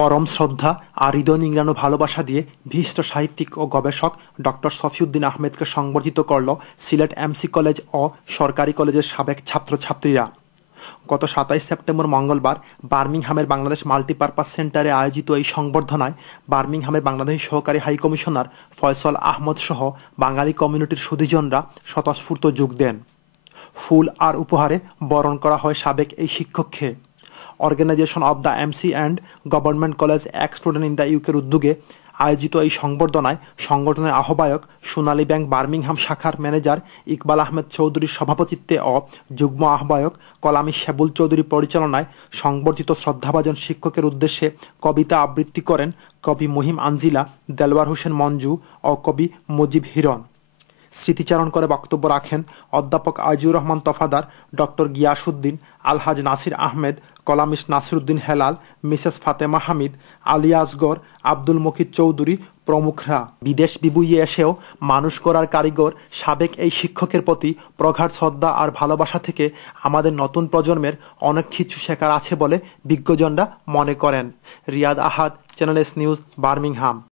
পরম শ্রদ্ধা আর হৃদয় নিংড়ানো ভালোবাসা দিয়ে বিশিষ্ট সাহিত্যিক ও গবেষক ডক্টর শফিউদ্দীন আহমেদকে সংবর্ধিত করল সিলেট এমসি কলেজ ও সরকারি কলেজের সাবেক ছাত্রছাত্রীরা। গত ২৭ সেপ্টেম্বর মঙ্গলবার বার্মিংহামের বাংলাদেশ মাল্টিপারপাস সেন্টারে আয়োজিত এই সংবর্ধনায় বার্মিংহামের বাংলাদেশের সহকারী হাইকমিশনার ফয়সল আহমদ সহ বাঙালি কমিউনিটির সুধীজনরা স্বতঃস্ফূর্ত যোগ দেন। ফুল আর উপহারে বরণ করা হয় সাবেক এই শিক্ষককে। Organisation of the MC and government college ex student in the ইউকের উদ্যোগে আয়োজিত এই সংবর্ধনায় সংগঠনের আহ্বায়ক সোনালী ব্যাংক বার্মিংহাম শাখার ম্যানেজার ইকবাল আহমেদ চৌধুরীর সভাপতিত্বে ও যুগ্ম আহ্বায়ক কলামী শেবুল চৌধুরী পরিচালনায় সংবর্ধিত শ্রদ্ধাভাজন শিক্ষকের উদ্দেশ্যে কবিতা আবৃত্তি করেন কবি মহিম আঞ্জিলা, দেলওয়ার হোসেন মঞ্জু ও কবি মুজিব হিরণ। স্মৃতিচারণ করে বক্তব্য রাখেন অধ্যাপক আজিউর রহমান তফাদার, ডক্টর গিয়াসউদ্দিন, আলহাজ নাসির আহমেদ, কলামিস্ট নাসিরউদ্দিন হেলাল, মিসেস ফাতেমা হামিদ, আলী আসগর, আব্দুল মকিদ চৌধুরী প্রমুখরা। বিদেশ বিভুঁইয়ে এসেও মানুষ করার কারিগর সাবেক এই শিক্ষকের প্রতি প্রগাঢ় শ্রদ্ধা আর ভালোবাসা থেকে আমাদের নতুন প্রজন্মের অনেক কিছু শেখার আছে বলে বিজ্ঞজনরা মনে করেন। রিয়াদ আহাদ, চ্যানেল এস নিউজ, বার্মিংহাম।